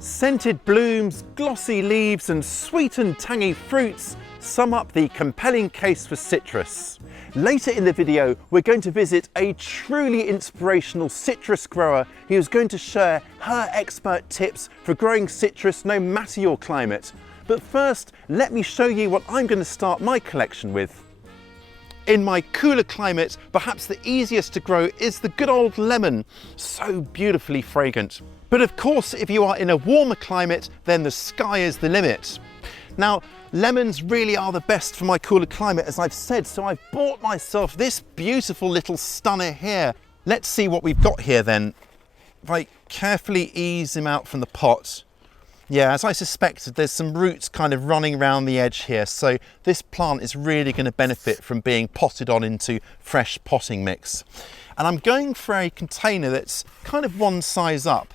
Scented blooms, glossy leaves and sweet and tangy fruits sum up the compelling case for citrus. Later in the video, we're going to visit a truly inspirational citrus grower who is going to share her expert tips for growing citrus no matter your climate. But first, let me show you what I'm going to start my collection with. In my cooler climate, perhaps the easiest to grow is the good old lemon, so beautifully fragrant. But of course, if you are in a warmer climate, then the sky is the limit. Now, lemons really are the best for my cooler climate, as I've said, so I've bought myself this beautiful little stunner here. Let's see what we've got here then. If I carefully ease him out from the pot. Yeah, as I suspected, there's some roots kind of running around the edge here, so this plant is really going to benefit from being potted on into fresh potting mix. And I'm going for a container that's kind of one size up.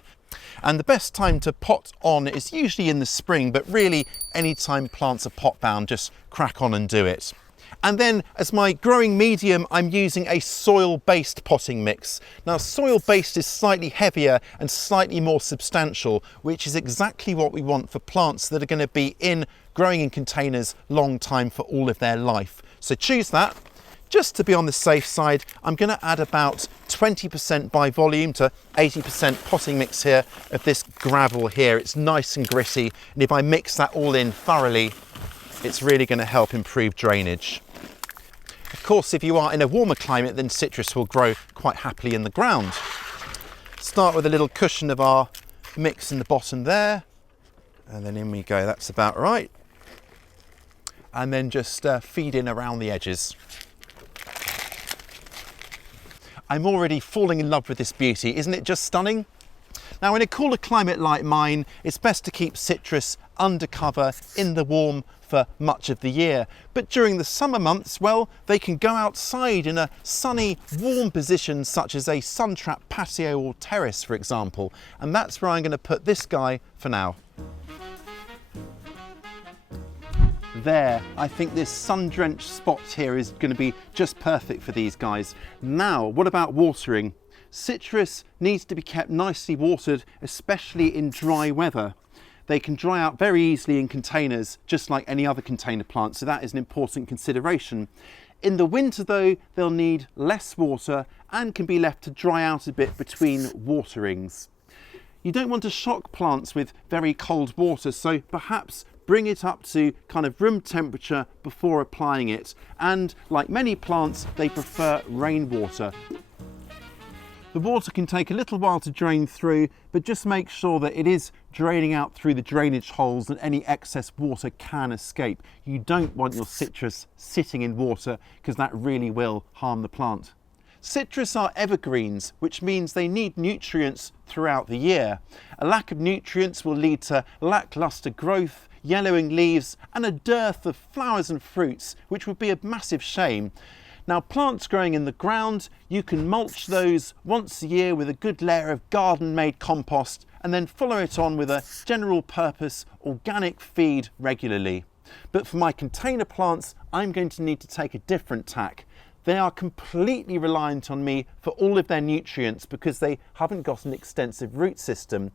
And the best time to pot on is usually in the spring, but really any time plants are pot bound, just crack on and do it. And then as my growing medium, I'm using a soil-based potting mix. Now, soil-based is slightly heavier and slightly more substantial, which is exactly what we want for plants that are going to be growing in containers long time for all of their life. So choose that. Just to be on the safe side, I'm going to add about 20% by volume to 80% potting mix here of this gravel here. It's nice and gritty, and if I mix that all in thoroughly, it's really going to help improve drainage. Of course, if you are in a warmer climate, then citrus will grow quite happily in the ground. Start with a little cushion of our mix in the bottom there, and then in we go. That's about right. And then just feed in around the edges. I'm already falling in love with this beauty. Isn't it just stunning? Now, in a cooler climate like mine, it's best to keep citrus under cover in the warm for much of the year. But during the summer months, well, they can go outside in a sunny, warm position such as a sun-trapped patio or terrace, for example. And that's where I'm going to put this guy for now. There, I think this sun-drenched spot here is going to be just perfect for these guys. Now, what about watering? Citrus needs to be kept nicely watered, especially in dry weather. They can dry out very easily in containers, just like any other container plant, so that is an important consideration. In the winter though, they'll need less water and can be left to dry out a bit between waterings. You don't want to shock plants with very cold water, so perhaps bring it up to kind of room temperature before applying it. And like many plants, they prefer rainwater. The water can take a little while to drain through, but just make sure that it is draining out through the drainage holes and any excess water can escape. You don't want your citrus sitting in water because that really will harm the plant. Citrus are evergreens, which means they need nutrients throughout the year. A lack of nutrients will lead to lackluster growth, yellowing leaves and a dearth of flowers and fruits, which would be a massive shame. Now, plants growing in the ground, you can mulch those once a year with a good layer of garden-made compost and then follow it on with a general purpose organic feed regularly. But for my container plants, I'm going to need to take a different tack. They are completely reliant on me for all of their nutrients because they haven't got an extensive root system.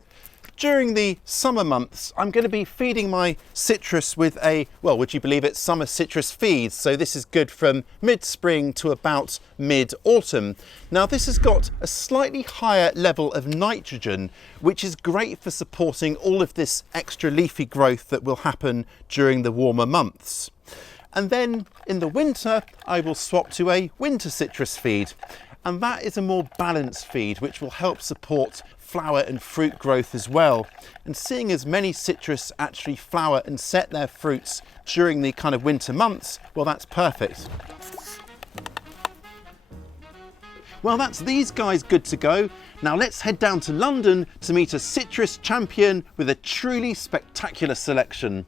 During the summer months, I'm going to be feeding my citrus with a, well, would you believe it, summer citrus feeds. So this is good from mid-spring to about mid-autumn. Now this has got a slightly higher level of nitrogen, which is great for supporting all of this extra leafy growth that will happen during the warmer months. And then in the winter, I will swap to a winter citrus feed. And that is a more balanced feed, which will help support flower and fruit growth as well. And seeing as many citrus actually flower and set their fruits during the kind of winter months, well, that's perfect. Well, that's these guys good to go. Now let's head down to London to meet a citrus champion with a truly spectacular selection.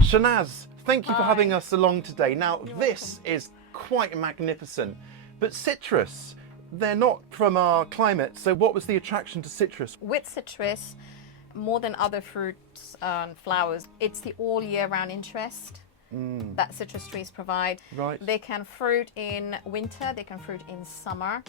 Shahnaz, thank you for having us along today. Now, this is quite magnificent, but citrus, they're not from our climate. So what was the attraction to citrus? With citrus, more than other fruits and flowers, it's the all year round interest that citrus trees provide. Right. They can fruit in winter, they can fruit in summer,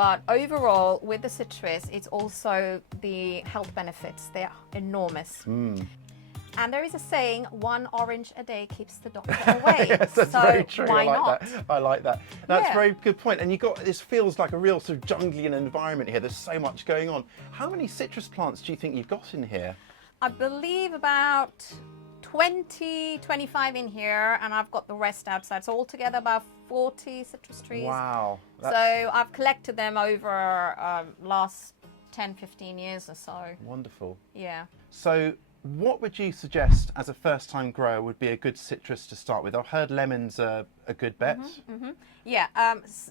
But overall, with the citrus, it's also the health benefits. They are enormous. And there is a saying, 1 orange a day keeps the doctor away. Yes, that's so very true. Why I like not? that. I like that. That's Yeah. a very good point. And this feels like a real sort of jungly environment here. There's so much going on. How many citrus plants do you think you've got in here? I believe about 20, 25 in here, and I've got the rest outside. So altogether about 40 citrus trees. Wow. So I've collected them over last 10, 15 years or so. Wonderful. Yeah. So what would you suggest as a first-time grower would be a good citrus to start with? I've heard lemons are a good bet. Yeah,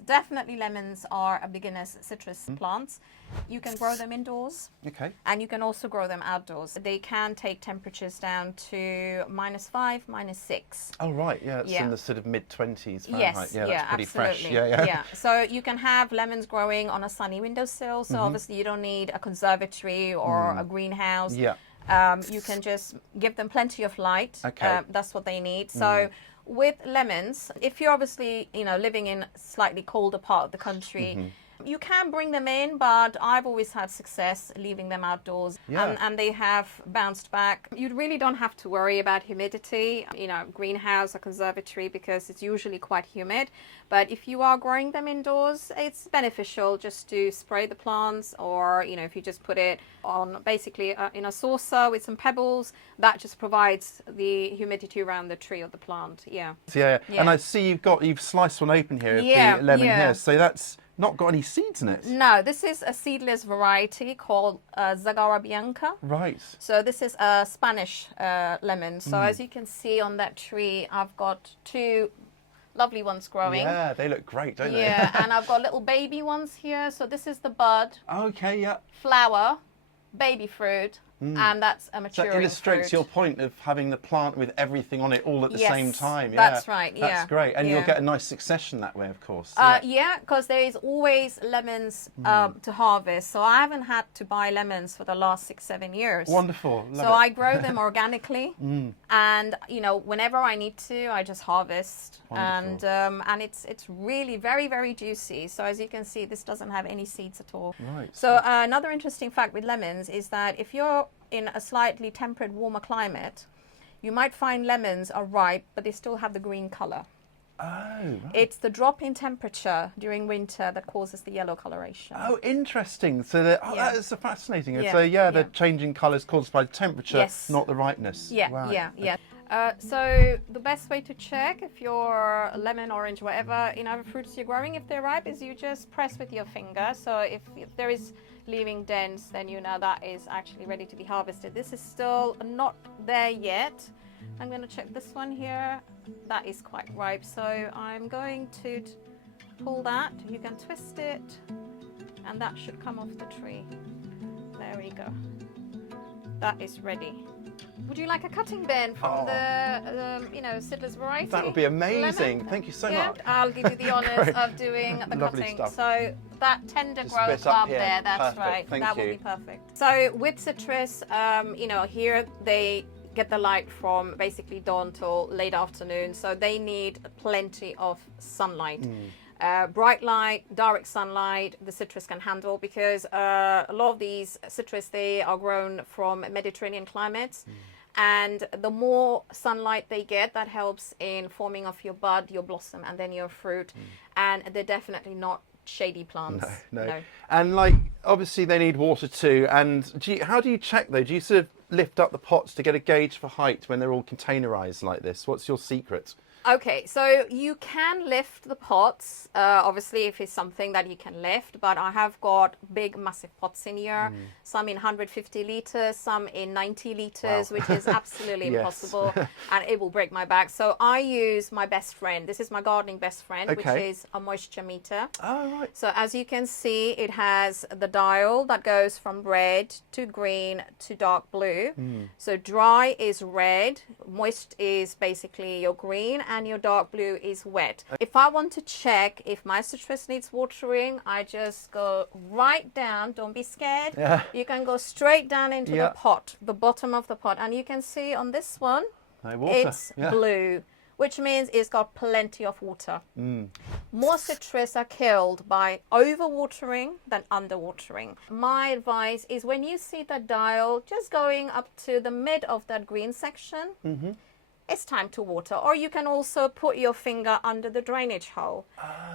definitely lemons are a beginner's citrus plants. You can grow them indoors. Okay. And you can also grow them outdoors. They can take temperatures down to -5, -6. Oh, right. Yeah, it's Yeah. in the sort of mid-20s Fahrenheit. Yes, Yeah, that's pretty fresh. absolutely. Yeah. So you can have lemons growing on a sunny windowsill. So obviously you don't need a conservatory or a greenhouse. Yeah. You can just give them plenty of light. Okay. That's what they need. So with lemons, if you're obviously, living in a slightly colder part of the country, you can bring them in, but I've always had success leaving them outdoors. Yeah. And they have bounced back. You really don't have to worry about humidity, greenhouse or conservatory, because it's usually quite humid. But if you are growing them indoors, it's beneficial just to spray the plants, or, if you just put it on basically in a saucer with some pebbles, that just provides the humidity around the tree or the plant. Yeah. Yeah. Yeah. And I see you've sliced one open here, Yeah, the lemon yeah. here. So that's not got any seeds in it. No, this is a seedless variety called Zagara Bianca. Right. So this is a Spanish lemon. So as you can see on that tree, I've got 2 lovely ones growing. Yeah, they look great, don't they? Yeah, and I've got little baby ones here. So this is the bud, Okay, yeah. flower, baby fruit, and that's a So maturing that illustrates fruit. your point of having the plant with everything on it all at the Yes, same time. Yeah, that's right, yeah, That's great. And you'll yeah. get a nice succession that way, of course. Yeah, because there is always lemons to harvest. So I haven't had to buy lemons for the last 6, 7 years. Wonderful. Love So it. I grow them organically, and whenever I need to, I just harvest. Wonderful. And it's really very, very juicy. So as you can see, this doesn't have any seeds at all. Right. So another interesting fact with lemons is that if you're in a slightly temperate, warmer climate, you might find lemons are ripe, but they still have the green color. Oh, right. It's the drop in temperature during winter that causes the yellow coloration. Oh, interesting. So Yeah. that is fascinating. Yeah, So the yeah. changing colours caused by temperature, Yes. not the ripeness. Yeah, Right. yeah. So the best way to check if your lemon, orange, whatever, fruits you're growing, if they're ripe, is you just press with your finger. So if there is leaving dents, then that is actually ready to be harvested. This is still not there yet. I'm going to check this one here. That is quite ripe. So I'm going to pull that. You can twist it, and that should come off the tree. There we go. That is ready. Would you like a cutting bin from the seedless variety? That would be amazing. Lemon? Thank you so Yeah, much. I'll give you the honours Great. of doing the Lovely cutting. stuff. So that tender This growth bit up up here. there, that's Perfect. right. Thank that you. will be perfect. So with citrus, here they get the light from basically dawn till late afternoon. So they need plenty of sunlight. Bright light, direct sunlight, the citrus can handle, because a lot of these citrus, they are grown from Mediterranean climates. And the more sunlight they get, that helps in forming of your bud, your blossom, and then your fruit. And they're definitely not shady plants. No. And obviously they need water too. And how do you check though? Do you sort of lift up the pots to get a gauge for height when they're all containerized like this? What's your secret? Okay, so you can lift the pots, obviously, if it's something that you can lift, but I have got big, massive pots in here, some in 150 litres, some in 90 litres, Wow. which is absolutely Yes. impossible, and it will break my back. So I use my best friend. This is my gardening best friend, which Okay. is a moisture meter. Oh, right. So as you can see, it has the dial that goes from red to green to dark blue. So dry is red, moist is basically your green, and your dark blue is wet. If I want to check if my citrus needs watering, I just go right down. Don't be scared. Yeah. You can go straight down into Yeah. the pot, the bottom of the pot, and you can see on this one, No water. it's Yeah. blue. which means it's got plenty of water. More citrus are killed by overwatering than underwatering. My advice is when you see that dial just going up to the mid of that green section, it's time to water. Or you can also put your finger under the drainage hole.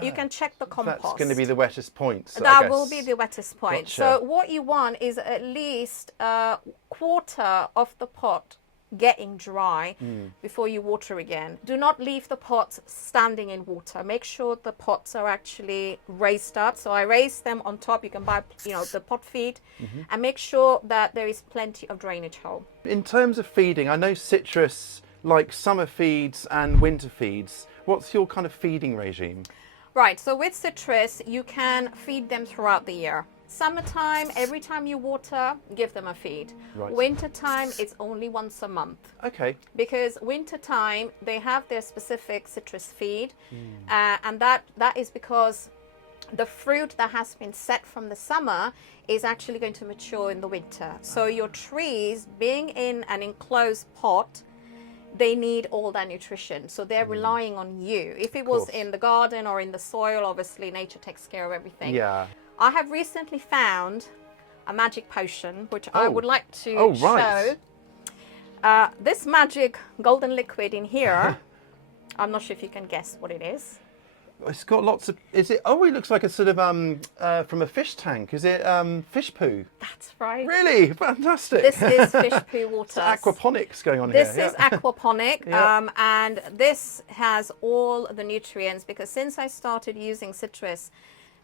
You can check the compost. That's going to be the wettest point. So that will be the wettest point. Gotcha. So what you want is at least a quarter of the pot getting dry before you water again. Do not leave the pots standing in water. Make sure the pots are actually raised up. So I raise them on top. You can buy, the pot feed, and make sure that there is plenty of drainage hole. In terms of feeding, I know citrus like summer feeds and winter feeds. What's your kind of feeding regime? Right, so with citrus, you can feed them throughout the year. Summertime, every time you water, give them a feed. Right. Wintertime, it's only once a month. Okay. Because wintertime, they have their specific citrus feed, and that is because the fruit that has been set from the summer is actually going to mature in the winter. So your trees, being in an enclosed pot, they need all that nutrition. So they're relying on you. If it was in the garden or in the soil, obviously nature takes care of everything. Yeah. I have recently found a magic potion, which I would like to show. This magic golden liquid in here, I'm not sure if you can guess what it is. It's got lots of, is it, it looks like a sort of, from a fish tank. Is it fish poo? That's right. Really? Fantastic. This is fish poo water. Aquaponics going on this here. This is aquaponic, and this has all the nutrients, because since I started using citrus,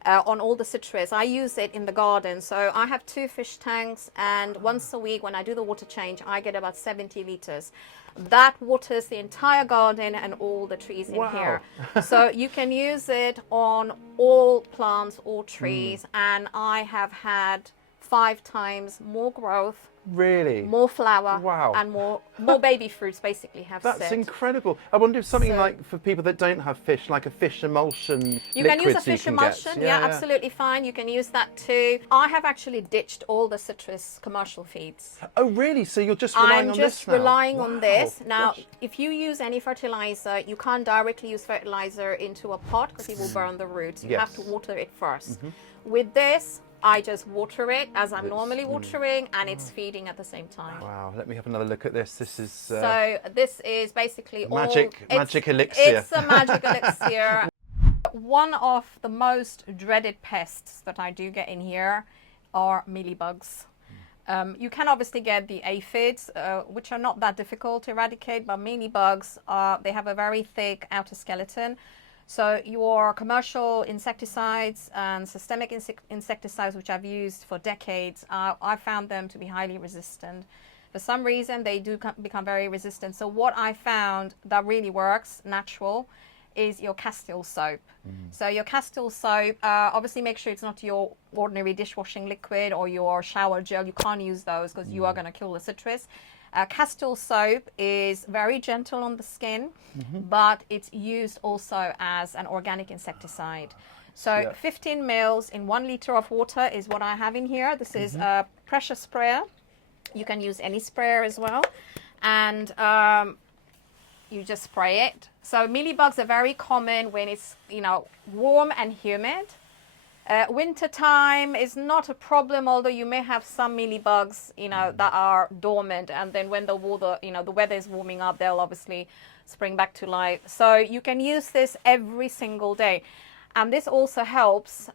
on all the citrus, I use it in the garden. So I have 2 fish tanks, and once a week when I do the water change, I get about 70 liters. That waters the entire garden and all the trees in here. So you can use it on all plants, all trees, and I have had 5 times more growth. Really? More flower. Wow. And more baby fruits basically have That's set. incredible. I wonder if something like for people that don't have fish, like a fish emulsion You can use a fish emulsion, yeah, absolutely fine. You can use that too. I have actually ditched all the citrus commercial feeds. Oh, really? So you're just relying on this now? I'm just relying on this. Now, if you use any fertilizer, you can't directly use fertilizer into a pot because it will burn the roots. You have to water it first. With this, I just water it as I'm normally watering, and it's feeding at the same time. Wow, let me have another look at this. This is... so this is basically magic elixir. It's a magic elixir. One of the most dreaded pests that I do get in here are mealybugs. You can obviously get the aphids, which are not that difficult to eradicate, but mealybugs, they have a very thick outer skeleton. So your commercial insecticides and systemic insecticides, which I've used for decades, I found them to be highly resistant. For some reason, they do become very resistant. So what I found that really works, natural, is your Castile soap. So your Castile soap, obviously make sure it's not your ordinary dishwashing liquid or your shower gel. You can't use those because you are going to kill the citrus. Castile soap is very gentle on the skin, but it's used also as an organic insecticide. So 15 mils in 1 liter of water is what I have in here. This is a pressure sprayer. You can use any sprayer as well. And you just spray it. So mealybugs are very common when it's, warm and humid. Winter time is not a problem, although you may have some mealybugs, that are dormant, and then when the weather is warming up, they'll obviously spring back to life. So you can use this every single day. And this also helps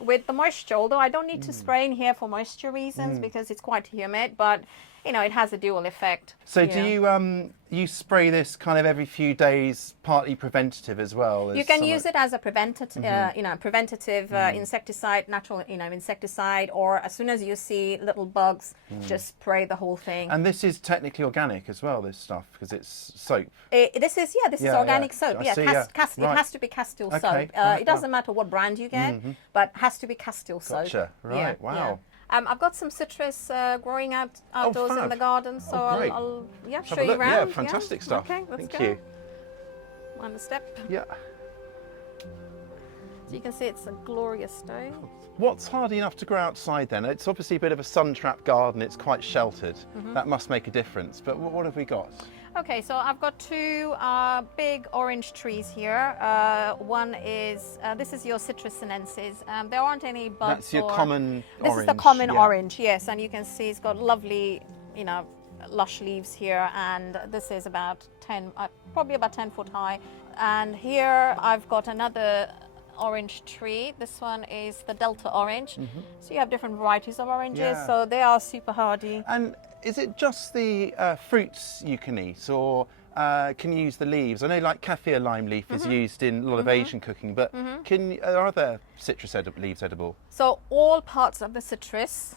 with the moisture, although I don't need to spray in here for moisture reasons because it's quite humid, but it has a dual effect. So do you spray this kind of every few days, partly preventative as well? You can use it as a preventative, insecticide, natural, insecticide, or as soon as you see little bugs, just spray the whole thing. And this is technically organic as well, this stuff, because it's soap. This is organic soap. It has to be Castile soap. It doesn't matter what brand you get, but has to be Castile soap. Gotcha. Right. Wow. Yeah. I've got some citrus growing outdoors in the garden, so I'll show you around. Yeah, fantastic stuff. Okay, let's Thank go. you. On the step. Yeah. So you can see it's a glorious stone. What's hardy enough to grow outside then? It's obviously a bit of a sun-trapped garden, it's quite sheltered. That must make a difference, but what have we got? Okay, so I've got two big orange trees here. One is, this is your citrus sinensis. There aren't any buds. That's your common orange. This is the common orange, yes, and you can see it's got lovely, you know, lush leaves here, and this is about 10, probably about 10 foot high. And here I've got another orange tree. This one is the Delta orange. So you have different varieties of oranges, so they are super hardy. And is it just the fruits you can eat, or can you use the leaves? I know like kaffir lime leaf is used in a lot of Asian cooking, but are other citrus leaves edible? So all parts of the citrus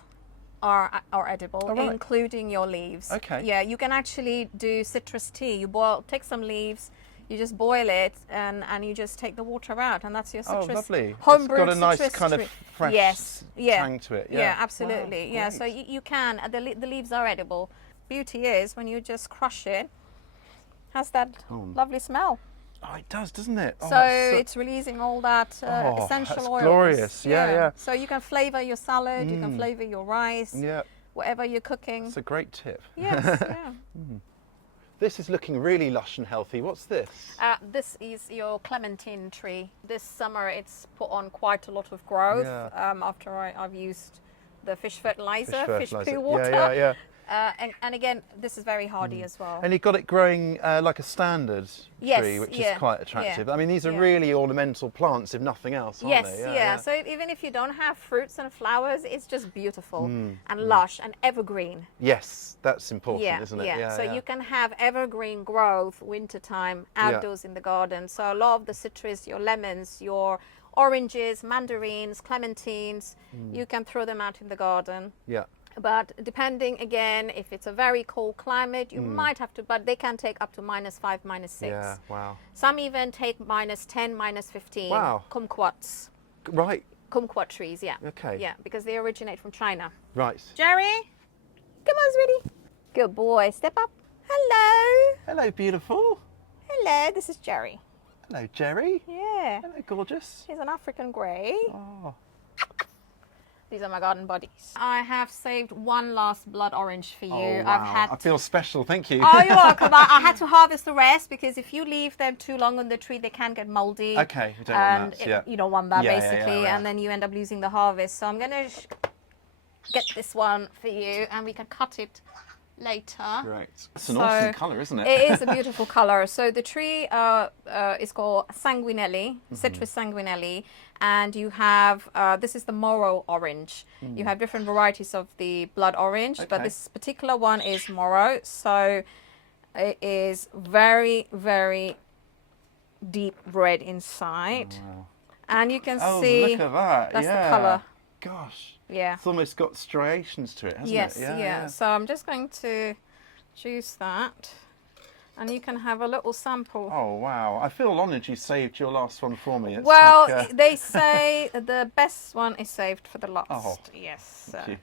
are edible, right. including your leaves. Okay. Yeah, you can actually do citrus tea. You take some leaves, you just boil it, and you just take the water out, and that's your citrus. Oh, lovely. Homebrewed It's got a nice citrus kind of tree. fresh tang to it. Yeah, absolutely. Wow, yeah, great. so you can. The leaves are edible. Beauty is when you just crush it, has that lovely smell. Oh, it does, doesn't it? Oh, So it's releasing all that essential that's oils. glorious. Yeah. So you can flavor your salad, you can flavor your rice, whatever you're cooking. It's a great tip. Yes, yeah. This is looking really lush and healthy. What's this? This is your clementine tree. This summer it's put on quite a lot of growth after I've used the fish fertilizer, fish poo water. Yeah. And again, this is very hardy as well. And you've got it growing like a standard tree, which is quite attractive. I mean, these are really ornamental plants, if nothing else, aren't they? Yeah. So even if you don't have fruits and flowers, it's just beautiful and lush and evergreen. Yes, that's important, isn't it? Yeah. So you can have evergreen growth wintertime outdoors in the garden. So a lot of the citrus, your lemons, your oranges, mandarins, clementines, you can throw them out in the garden. Yeah. But depending, again, if it's a very cold climate, you might have to, but they can take up to -5, -6. Yeah, wow. Some even take -10, -15. Wow. Kumquats. Right. Kumquat trees, yeah. Okay. Yeah, because they originate from China. Right. Jerry, come on, sweetie. Good boy. Step up. Hello. Hello, beautiful. Hello, this is Jerry. Hello, Jerry. Yeah. Hello, gorgeous. He's an African grey. Oh. These are my garden buddies. I have saved one last blood orange for you. Oh, wow. I feel special, thank you. Oh, you're welcome. I had to harvest the rest because if you leave them too long on the tree, they can get moldy. Okay, you don't want that. You don't want that, Yeah, basically, yeah. and then you end up losing the harvest. So I'm going to get this one for you, and we can cut it later. Great. It's an awesome colour, isn't it? It is a beautiful colour. So the tree is called sanguinelli, Citrus sanguinelli, and you have, this is the Moro orange. You have different varieties of the blood orange, but this particular one is Moro. So it is very, very deep red inside. Oh, wow. And you can Oh, see look at that. that's the colour. Gosh. Yeah. It's almost got striations to it, hasn't Yes, it? yeah. So I'm just going to juice that, and you can have a little sample. Oh, wow. I feel honoured you saved your last one for me. It's Well, like, they say the best one is saved for the last. Oh, yes. thank you.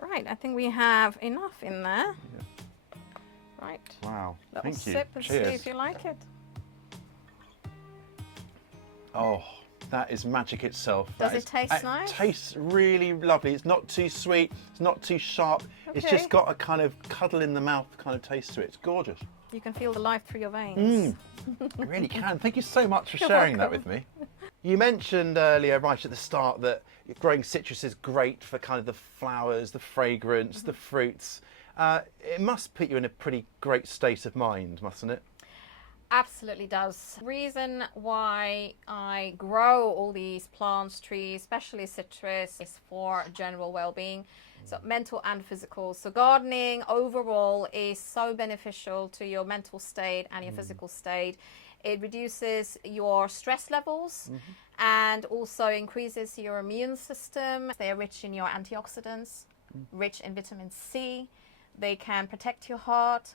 Right, I think we have enough in there. Right. Wow. Little Thank you. sip and see Cheers. if you like it. Oh, that is magic itself. Does it taste nice? It tastes really lovely. It's not too sweet. It's not too sharp. It's just got a kind of cuddle in the mouth kind of taste to it. It's gorgeous. You can feel the life through your veins. I really can. Thank you so much for sharing that with me. You mentioned earlier, right at the start, that growing citrus is great for kind of the flowers, the fragrance, the fruits. It must put you in a pretty great state of mind, mustn't it? Absolutely does. Reason why I grow all these plants, trees, especially citrus, is for general well-being, so mental and physical. So gardening overall is so beneficial to your mental state and your physical state. It reduces your stress levels and also increases your immune system. They are rich in your antioxidants, rich in vitamin C. They can protect your heart.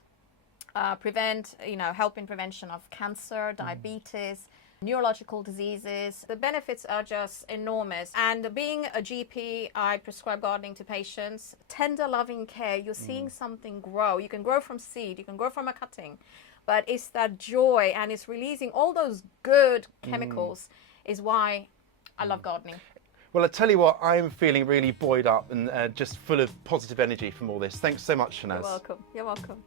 Help in prevention of cancer, diabetes, neurological diseases. The benefits are just enormous. And being a GP, I prescribe gardening to patients. Tender, loving care. You're seeing something grow. You can grow from seed. You can grow from a cutting. But it's that joy, and it's releasing all those good chemicals. is why I love gardening. Well, I tell you what, I'm feeling really buoyed up and just full of positive energy from all this. Thanks so much, Shahnaz. You're welcome. You're welcome.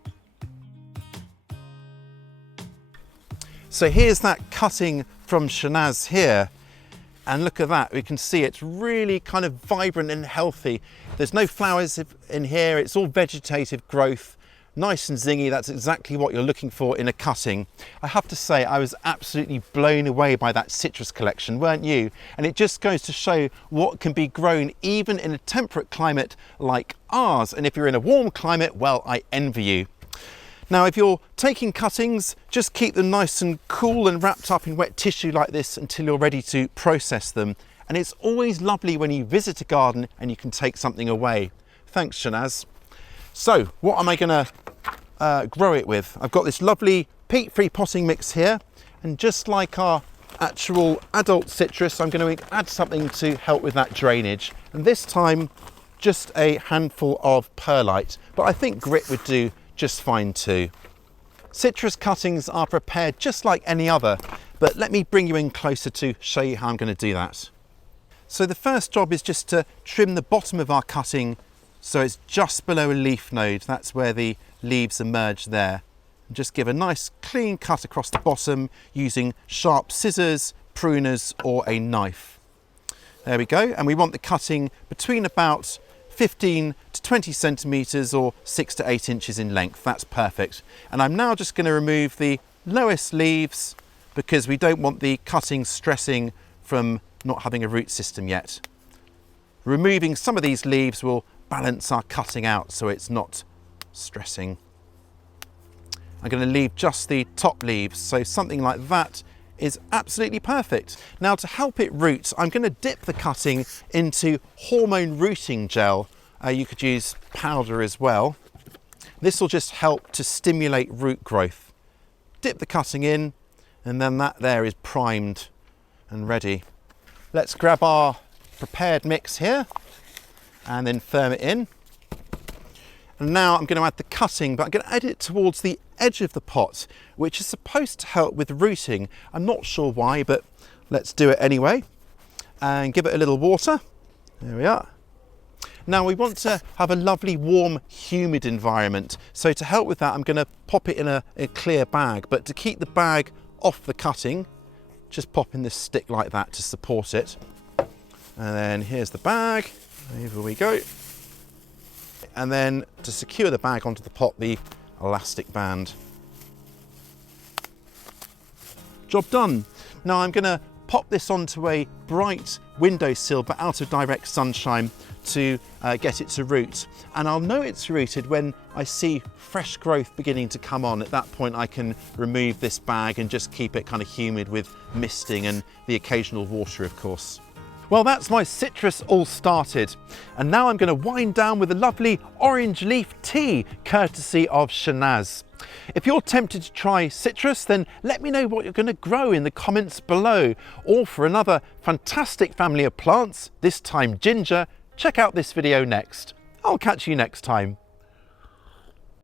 So here's that cutting from Shahnaz here. And look at that, we can see it's really kind of vibrant and healthy. There's no flowers in here, it's all vegetative growth. Nice and zingy, that's exactly what you're looking for in a cutting. I have to say, I was absolutely blown away by that citrus collection, weren't you? And it just goes to show what can be grown even in a temperate climate like ours. And if you're in a warm climate, well, I envy you. Now, if you're taking cuttings, just keep them nice and cool and wrapped up in wet tissue like this until you're ready to process them. And it's always lovely when you visit a garden and you can take something away. Thanks, Shahnaz. So what am I going to grow it with? I've got this lovely peat-free potting mix here, and just like our actual adult citrus, I'm going to add something to help with that drainage, and this time just a handful of perlite, but I think grit would do just fine too. Citrus cuttings are prepared just like any other, but let me bring you in closer to show you how I'm going to do that. So the first job is just to trim the bottom of our cutting so it's just below a leaf node. That's where the leaves emerge there. And just give a nice clean cut across the bottom using sharp scissors, pruners or a knife. There we go, and we want the cutting between about 15 to 20 centimetres or 6 to 8 inches in length. That's perfect. And I'm now just going to remove the lowest leaves because we don't want the cutting stressing from not having a root system yet. Removing some of these leaves will balance our cutting out so it's not stressing. I'm going to leave just the top leaves, so something like that is absolutely perfect. Now, to help it root, I'm going to dip the cutting into hormone rooting gel. You could use powder as well. This will just help to stimulate root growth. Dip the cutting in, and then that there is primed and ready. Let's grab our prepared mix here and then firm it in. And now I'm going to add the cutting, but I'm going to add it towards the edge of the pot, which is supposed to help with rooting. I'm not sure why, but let's do it anyway. And give it a little water. There we are. Now we want to have a lovely, warm, humid environment. So to help with that, I'm going to pop it in a clear bag. But to keep the bag off the cutting, just pop in this stick like that to support it. And then here's the bag. Over we go. And then to secure the bag onto the pot, the elastic band. Job done. Now I'm going to pop this onto a bright windowsill but out of direct sunshine to get it to root. And I'll know it's rooted when I see fresh growth beginning to come on. At that point I can remove this bag and just keep it kind of humid with misting and the occasional water, of course. Well, that's my citrus all started. And now I'm going to wind down with a lovely orange leaf tea, courtesy of Shahnaz. If you're tempted to try citrus, then let me know what you're going to grow in the comments below. Or for another fantastic family of plants, this time ginger, check out this video next. I'll catch you next time.